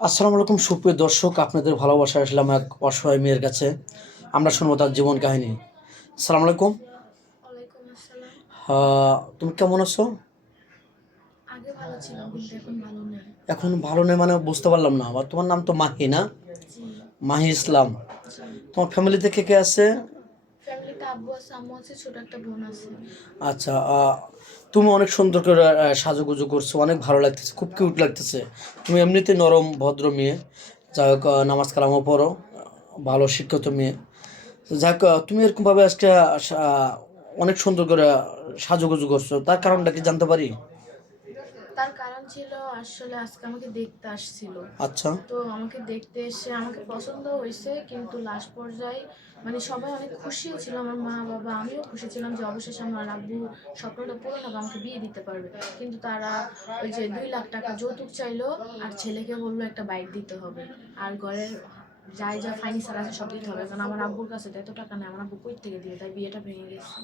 আসসালামু আলাইকুম সুপ্রিয় দর্শক, আপনাদের ভালোবাসা আসলাম এক অসহায় মেয়ের কাছে। আমরা শুনবো তার জীবন কাহিনী। আসসালামু আলাইকুম। ওয়ালাইকুম আসসালাম। তুমি কেমন আছো? আগে ভালো ছিলাম কিন্তু এখন ভালো নেই। এখন ভালো নেই মানে বুঝতে পারলাম না। আবার তোমার নাম তো মাহি না? জি। মাহি ইসলাম। জি। তোমার ফ্যামিলিতে কে কে আছে? ফ্যামিলিতে আব্বু আছে, আম্মু আছে, ছোট একটা বোন আছে। আচ্ছা, তুমি অনেক সুন্দর করে সাজুগুজু করছো, অনেক ভালো লাগতেছে, খুব কিউট লাগতেছে। তুমি এমনিতে নরম ভদ্র মেয়ে। যাই হোক, নামাজ কালামও পড়ো, ভালো শিক্ষিত মেয়ে। যাক, তুমি এরকমভাবে আজকে অনেক সুন্দর করে সাজুগুজু করছো, তার কারণটা কি জানতে পারি? তার কারণ ছিল আসলে আজকে আমাকে দেখতে আসছিল। আচ্ছা। তো আমাকে দেখতে এসে আমাকে পছন্দ হয়েছে, কিন্তু লাস্ট পর্যায়ে মানে সবাই অনেক খুশিও ছিল, আমার মা বাবা আমিও খুশি ছিলাম যে অবশেষে আমার আব্বু স্বপ্নটা পূরণ হবে, আমাকে বিয়ে দিতে পারবে। কিন্তু তারা ওই যে 2 লাখ টাকা যৌতুক চাইলো, আর ছেলেকে বললো একটা বাইক দিতে হবে, আর ঘরের যাই যা ফার্নিচার আছে সব দিতে হবে, কারণ আমার আব্বুর কাছে তো এত টাকা নেই, আমার আব্বু কই থেকে দিয়ে, তাই বিয়েটা ভেঙে গেছে।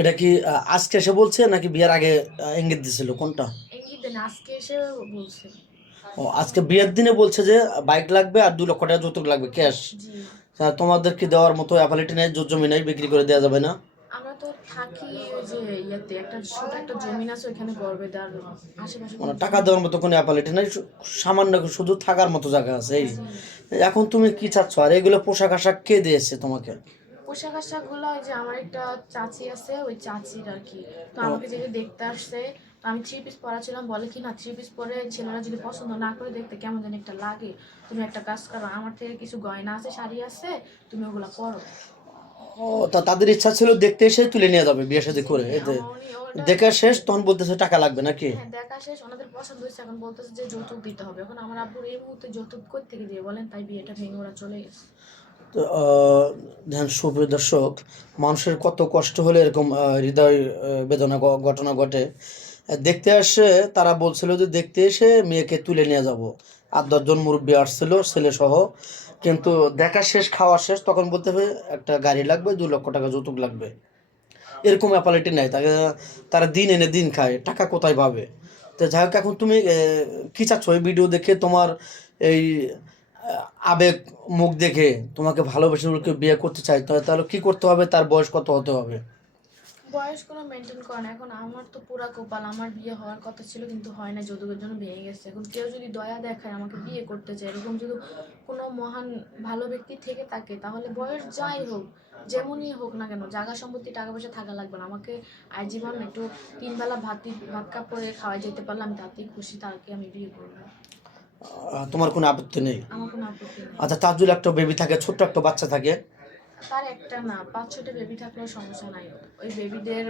এটা কি আজকে এসে বলছে নাকি বিয়ের আগে ইঙ্গিত দিছিল, কোনটা? ইঙ্গিত দেন আজকে এসে বলছে। ও, আজকে বিয়ের দিনে বলছে যে বাইক লাগবে আর 2 লক্ষ টাকা যৌতুক লাগবে ক্যাশ। জি। তোমাদের কি দেওয়ার মতো অ্যাপালিটি নেই? জোর জমি নেই, বিক্রি করে দেওয়া যাবে না? আমরা তো থাকি ওই যে ইয়েতে, একটা ছোট একটা জমিন আছে ওইখানে গড়বেতার, আশেপাশে মানে কোনো টাকা জমি দেওয়ার নেই। মতো কোনো অ্যাপালিটি নেই, সামান্য শুধু থাকার মতো জায়গা আছে এই। জি। এখন তুমি কি চাচ্ছ? আর এগুলো পোশাক আশাক কে দিয়েছে তোমাকে? পোশাক আশাক গুলো ওই যে আমার একটা চাচি আছে, ওই চাচির আর কি। তো ও, আমাকে যেটা দেখতে আসছে, তো আমি 3 পিস পরা ছিলাম, বলে কি না 3 পিস পরে ছেলেরা যদি পছন্দ না করে দেখতে কেমন যেন একটা লাগে, তুমি একটা কাজ করো, আমার থেকে কিছু গয়না আছে, শাড়ি আছে, তুমি ওগুলা পরো। ও, তা তাদের ইচ্ছা ছিল দেখতে এসে তুলে নিয়ে যাবে বিয়ে শাদী জি। করে এতে। আমার উনি ওটা দেখা শেষ জি। তখন বলতেছে টাকা লাগবে নাকি? হ্যাঁ, দেখা শেষ, ওনাদের পছন্দ হয়েছে, এখন বলতেছে যে যৌতুক দিতে হবে। এখন আমার আব্বুর এই মুহূর্তে যৌতুক কই থেকে দিয়ে বলেন, তাই বিয়েটা ভেঙে ওরা চলে গেছে। তো ধ্যান সুপ্রিয় দর্শক, মানুষের কত কষ্ট হলে এরকম হৃদয় বেদনা ঘটনা ঘটে। দেখতে আসে, তারা বলছিল যে দেখতে এসে মেয়েকে তুলে নিয়ে যাব। 8-10 জন মুরব্বী আসছিল ছেলে সহ। কিন্তু দেখা শেষ, খাওয়া শেষ, তখন বলতে হবে একটা গাড়ি লাগবে, 2 লক্ষ টাকা যৌতুক লাগবে। এরকম অ্যাপালিটি নাই তাকে। তারা দিন এনে দিন খায়, টাকা কোথায় পাবে? তো যাই হোক, এখন তুমি কি চাচ্ছ এই ভিডিও দেখে? তোমার এই আবেগ মুখ দেখে তোমাকে ভালোবেসে কেউ বিয়ে করতে চায়, তাহলে কি করতে হবে? তার বয়স কত হতে হবে? বয়স কোনো মেনটেন করে না। এখন আমার তো পুরা কপাল, আমার বিয়ে হওয়ার কথা ছিল কিন্তু হয় না, যৌতুকের জন্য ভেঙে গেছে। এখন কেউ যদি দয়া দেখায় আমাকে বিয়ে করতে চায়, এরকম যদি কোনো মহান ভালো ব্যক্তি থেকে থাকে, তাহলে বয়স যাই হোক, যেমনই হোক না কেন, জায়গা সম্পত্তি টাকা পয়সা থাকা লাগবে না আমাকে। আজীবন একটু 3 বেলা ভাত কাপড়ে খাওয়াই যেতে পারলে আমি তাতেই খুশি, তাকে আমি বিয়ে করবো। তোমার কোনো আপত্তি নেই? আমার কোনো আপত্তি নেই। আচ্ছা, তার যদি একটা বেবি থাকে, ছোট্ট একটা বাচ্চা থাকে? তার একটা না, 5-6টা বেবি থাকলেও সমস্যা নাই। ওই বেবিদের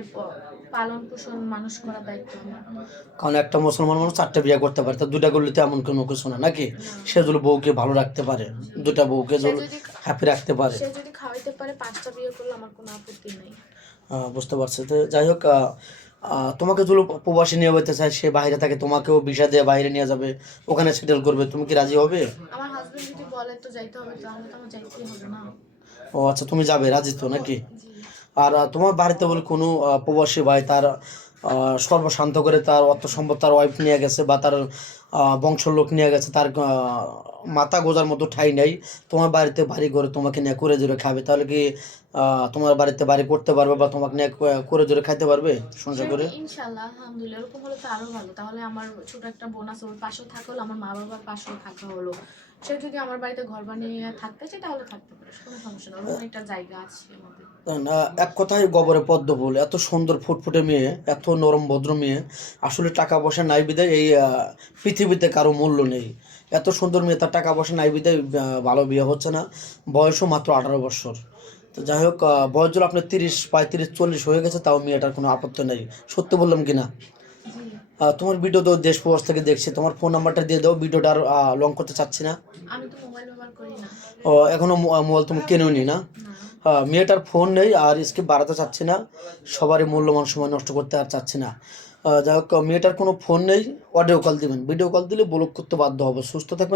পালন পোষণ মানুষ করার দায়িত্ব আমার। কারণ একটা মুসলমান মানুষ 4টে বিয়ে করতে পারে, তা 2টা করলে তো এমন কোনো কিছু না নাকি? না। সে যদি বউকে ভালো রাখতে পারে, জি। 2টা বউকে সে যদি যদি হ্যাপি রাখতে পারে। সে যদি খাওয়াইতে পারে, 5টা বিয়ে করলে আমার কোনো আপত্তি নেই। বুঝতে পারছি। তো যাই হোক, তোমাকে যদি প্রবাসী নিয়ে যেতে চায়, সে বাইরে থাকে, তোমাকেও ভিসা দিয়ে বাইরে নিয়ে যাবে, ওখানে সেটেল করবে, তুমি কি রাজি হবে? আমার হাজবেন্ড যদি বলে তো যাইতে হবে, তাহলে তো আমার যাইতেই হবে না। ও আচ্ছা, তুমি যাবে, রাজি তো নাকি? জি। আর তোমার বাড়িতে বলে কোনো প্রবাসী ভাই তার সর্বশান্ত করে তার অর্থ সম্পদ তার ওয়াইফ নিয়ে গেছে, বা তার বংশের লোক নিয়ে গেছে, তার মাথা গোজার মতো ঠাঁই নেই, তোমার বাড়িতে বাড়ি করে তোমাকে নিয়ে করে জোরে খাবে, তাহলে কি তোমার বাড়িতে বাড়ি করতে পারবে বা তোমাকে নিয়ে করে জোরে খাইতে পারবে সংসার করে? ইনশাল্লাহ, আলহামদুলিল্লাহ, এরকম হলে তো আরো ভালো। তাহলে আমার ছোট একটা বোন আছে, ওর পাশেও থাকা হলো, আমার মা বাবার পাশেও থাকা হলো। সে যদি আমার বাড়িতে ঘর বানিয়ে থাকতে চায় তাহলে থাকতে পারে, কোনো সমস্যা না, ওরকম একটা জায়গা আছে আমাদের। এক কথায় গবরে পদ্ম ফুল, এত সুন্দর ফুটফুটে মেয়ে, এত নরম ভদ্র মেয়ে। আসলে টাকা পয়সা নাই বিধায় এই পৃথিবীতে কারো মূল্য নেই। এত সুন্দর মেয়ে, তার টাকা পয়সা নাই বিধায় ভালো বিয়ে হচ্ছে না। বয়সও মাত্র 18 বছর। তো যাই হোক, বয়স যদি আপনার 30, 35, 40 হয়ে গেছে, তাও মেয়েটার কোনো আপত্তি নেই। সত্যি বললাম কি না? জি। তোমার ভিডিও তো দেশ প্রবাস থেকে দেখছি, তোমার ফোন নাম্বারটা দিয়ে দাও, ভিডিওটা আর লং করতে চাচ্ছি না। আমি তো মোবাইল ব্যবহার করি না। এখনো মোবাইল তুমি কেনোনি না? না। মেয়েটার ফোন নেই, আর স্কিপ বাড়াতে চাচ্ছি না, সবারই মূল্যবান সময় নষ্ট করতে আর চাচ্ছি না। যাই হোক, মেয়েটার কোনো ফোন নেই, অডিও কল দিবেন, ভিডিও কল দিলে ব্লক করতে বাধ্য হবে। সুস্থ থাকবেন।